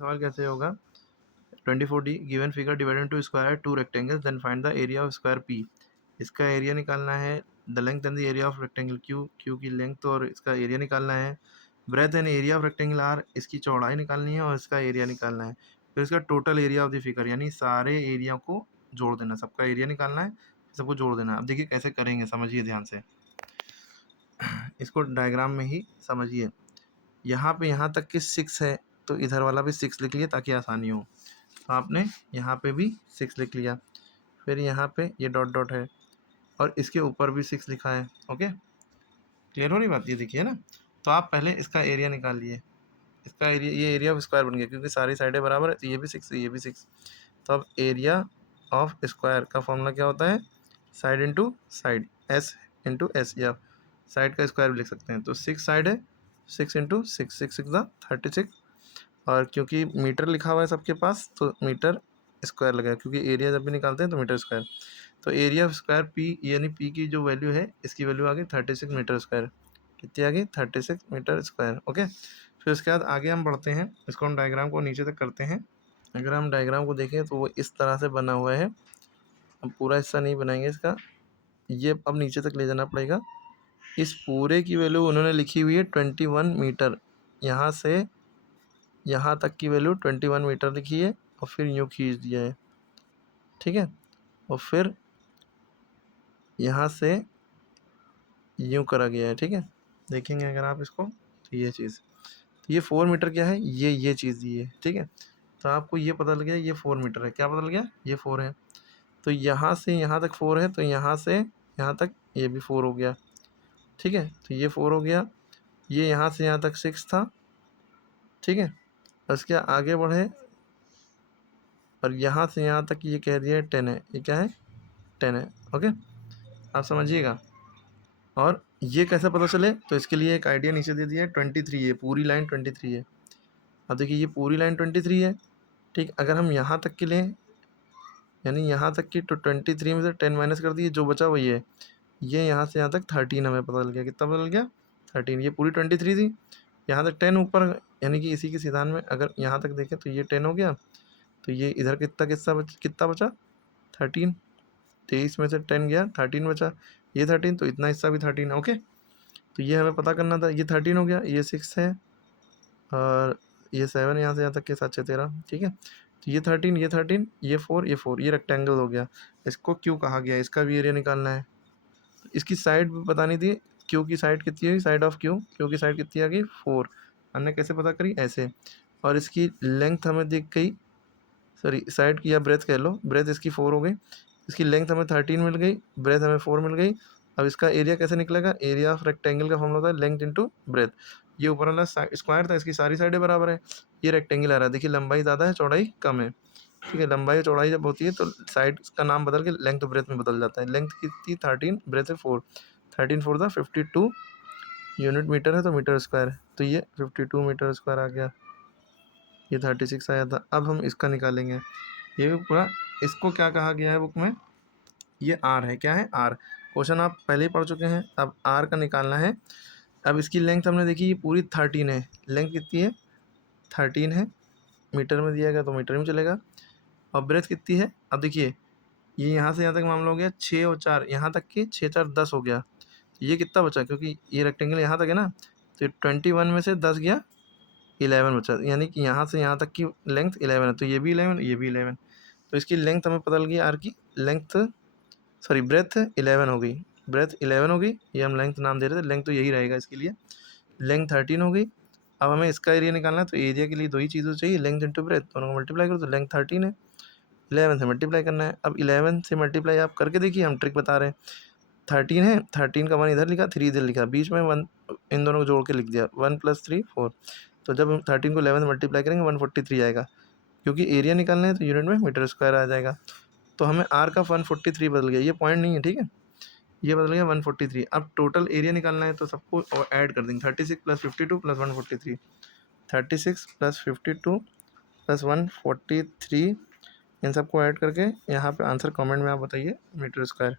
सवाल कैसे होगा? 24D given figure divided into square two rectangles then find the area of square p. इसका area निकालना है, the length and the area of rectangle q, q की length और इसका एरिया निकालना है। Breadth and area of rectangle r, इसकी चौड़ाई निकालनी है और इसका एरिया निकालना है। फिर इसका total area of the figure, यानी सारे एरिया को जोड़ देना, सबका एरिया निकालना है, सबको जोड़ देना। अब देखिए कैसे करेंगे, समझिए ध्यान से, इसको डायग्राम में ही समझिए। यहाँ पे यहाँ तक कि 6 है तो इधर वाला भी 6 लिख लिया ताकि आसानी हो। तो आपने यहाँ पे भी 6 लिख लिया, फिर यहाँ पे ये डॉट डॉट है और इसके ऊपर भी 6 लिखा है। ओके, क्लियर हो रही बात? ये देखिए ना। तो आप पहले इसका एरिया निकाल लिए, इसका एरिया, ये एरिया ऑफ स्क्वायर बन गया क्योंकि सारी साइडें बराबर है, तो ये भी 6 ये भी 6। तो अब एरिया ऑफ स्क्वायर का फॉर्मूला क्या होता है? Side into side, S into S, या साइड का स्क्वायर भी लिख सकते हैं। तो 6 साइड है, 6 इंटू 6, 6 6 36, और क्योंकि मीटर लिखा हुआ है सबके पास तो मीटर स्क्वायर लगेगा, क्योंकि एरिया जब भी निकालते हैं तो मीटर स्क्वायर। तो एरिया ऑफ स्क्वायर पी, यानी पी की जो वैल्यू है, इसकी वैल्यू आ गई 36 मीटर स्क्वायर। कितनी आ गई? 36 मीटर स्क्वायर। ओके, फिर उसके बाद आगे हम बढ़ते हैं, इसको हम डायग्राम को नीचे तक करते हैं। अगर हम डायग्राम को देखें तो वो इस तरह से बना हुआ है। अब पूरा हिस्सा नहीं बनाएंगे इसका, ये अब नीचे तक ले जाना पड़ेगा। इस पूरे की वैल्यू उन्होंने लिखी हुई है 21 मीटर, यहाँ से यहाँ तक की वैल्यू 21 मीटर लिखी है और फिर यूँ खींच दिया है, ठीक है। और फिर यहाँ से यूँ करा गया है, ठीक है। देखेंगे अगर आप इसको तो ये चीज़, तो ये 4 मीटर क्या है, ये चीज़ दी है, ठीक है। तो आपको ये पता लग गया ये 4 मीटर है, क्या पता लग गया? ये 4 है। तो यहाँ से यहाँ तक 4 है, तो यहाँ से यहाँ तक ये भी 4 हो गया, ठीक है। तो ये 4 हो गया, ये यहाँ से यहाँ तक 6 था, ठीक है। उसके आगे बढ़े और यहाँ से यहाँ तक ये कह दिया है 10 है, ये क्या है? 10 है। ओके, आप समझिएगा। और ये कैसे पता चले, तो इसके लिए एक आइडिया नीचे दे दिया है, 23 है, पूरी लाइन 23 है। अब देखिए ये पूरी लाइन 23 है, ठीक। अगर हम यहाँ तक की लें, यानी यहाँ तक की, तो 23 में से 10 माइनस कर दिए, जो बचा वही है। ये यहाँ से यहाँ तक 13 हमें पता लग गया, कितना पता लग गया? 13। ये पूरी 23 थी, यहाँ तक 10 ऊपर, यानी कि इसी के सिद्धांत में अगर यहाँ तक देखें तो ये 10 हो गया। तो ये इधर कितना कितना बचा? 13। 23 में से 10 गया, 13 बचा, ये 13, तो इतना हिस्सा भी 13 है। ओके, तो ये हमें पता करना था। ये 13 हो गया, ये 6 है और ये 7, यहाँ से यहाँ तक के 7 6 13, ठीक है। तो ये 13, ये 13, ये 4, ये 4, ये रेक्टेंगल हो गया। इसको क्यू कहा गया, इसका भी एरिया निकालना है। इसकी साइड भी बतानी थी, क्यू की साइड कितनी है, साइड ऑफ क्यू, क्यू की साइड कितनी आ गई? 4। हमने कैसे पता करी? ऐसे। और इसकी लेंथ हमें दिख गई, सॉरी साइड की या ब्रेथ कह लो, ब्रेथ इसकी 4 हो गई, इसकी लेंथ हमें 13 मिल गई, ब्रेथ हमें 4 मिल गई। अब इसका एरिया कैसे निकलेगा? एरिया ऑफ रेक्टेंगल का फॉर्मूला होता है लेंथ इंटू ब्रेथ। ये ऊपर वाला स्क्वायर था, इसकी सारी साइडें बराबर है। ये रेक्टेंगल आ रहा है, देखिए लंबाई ज़्यादा है, चौड़ाई कम है, ठीक है। लंबाई और चौड़ाई जब होती है तो साइड का नाम बदल के लेंथ और ब्रेथ में बदल जाता है। लेंथ कितनी? 13, ब्रेथ है 4, 13 4 था 52 यूनिट मीटर है, तो मीटर स्क्वायर है, तो ये 52 मीटर स्क्वायर आ गया। ये 36 आया था। अब हम इसका निकालेंगे, ये भी पूरा, इसको क्या कहा गया है बुक में? ये आर है, क्या है? आर। क्वेश्चन आप पहले ही पढ़ चुके हैं, अब आर का निकालना है। अब इसकी लेंथ हमने देखी, ये पूरी 13 है, लेंथ कितनी है? 13 है, मीटर में दिया गया तो मीटर में चलेगा। और ब्रेथ कितनी है? अब देखिए ये यहाँ से यहाँ तक मामला हो गया 6 और 4, यहाँ तक की 6 4 10 हो गया। ये कितना बचा? क्योंकि ये रेक्टेंगल यहाँ तक है ना, तो 21 में से 10 गया, 11 बचा, यानी कि यहाँ से यहाँ तक की लेंथ 11 है, तो ये भी 11, ये भी 11। तो इसकी लेंथ हमें पता लग गई, आर की लेंथ, सॉरी ब्रेथ 11 हो गई, ब्रेथ 11 हो गई, ये हम लेंथ नाम दे रहे थे, लेंथ तो यही रहेगा इसके लिए। लेंथ 13 हो गई। अब हमें इसका एरिया निकालना है, तो एरिया के लिए दो ही चीज़ें चाहिए, लेंथ इंटू ब्रेथ, दोनों को मल्टीप्लाई करो तो लेंथ 13 है, 11 से मल्टीप्लाई करना है। अब 11 से मल्टीप्लाई आप करके देखिए, हम ट्रिक बता रहे हैं। 13 है, 13 का 1 इधर लिखा, 3 इधर लिखा, बीच में 1, इन दोनों को जोड़ के लिख दिया, 1 + 3 4। तो जब हम 13 को 11 से मल्टीप्लाई करेंगे 143 आएगा, क्योंकि एरिया निकालना है तो यूनिट में मीटर स्क्वायर आ जाएगा। तो हमें आर का 143 बदल गया, ये पॉइंट नहीं है, ठीक है, ये बदल गया 143। अब टोटल एरिया निकालना है तो सबको ऐड कर देंगे, 36 + 52 + 143, 36 + 52 + 143, इन सबको ऐड करके यहाँ पे आंसर कमेंट में आप बताइए मीटर स्क्वायर।